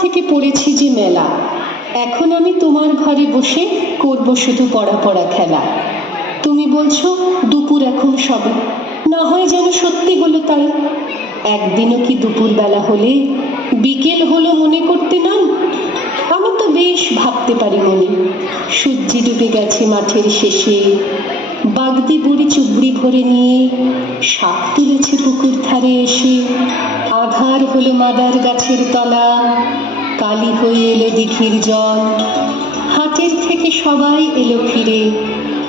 থেকে পড়েছি যে মেলা। এখন আমি তোমার ঘরে বসে করব শুধু পড়া পড়া খেলা। তুমি বলছো, দুপুর এখন সবে। না হয় যেন সত্যি হলো তাই। একদিনও কি দুপুর বেলা হলে, বিকেল হলো মনে করতে নাম আমি তো বেশ ভাবতে পারি মনে। সূর্যি ডুবে গেছে মাঠের শেষে। বাগদি বুড়ি চুবড়ি ভরে নিয়ে শাক তুলেছে পুকুর ধারে এসে। আধার হলো মাদার গাছের তলা। কালি হয়ে এলো দিঘির জল। হাটের থেকে সবাই এলো ফিরে,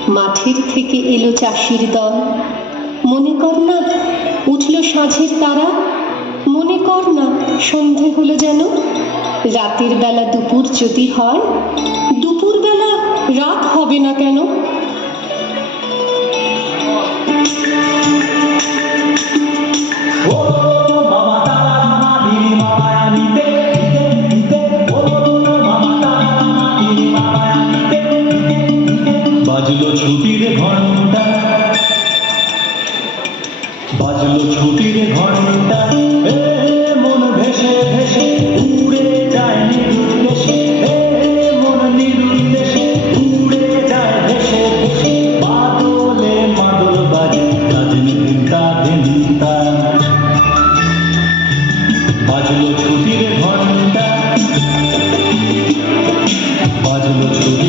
মাঠের থেকে এলো চাষির দল। মনে কর না, উঠল সাঁঝের তারা। মনে কর না, সন্ধে হলো যেন। রাতের বেলা দুপুর যদি হয় দুপুর বেলা রাত হবে না কেন? বাজলো ছুটির ঘণ্টা। বাজলো ছুটির ঘণ্টা। মন ভেসে ভেসে, উড়ে যায় বাজলো ছুটির ঘণ্টা। বাজলো ছুটির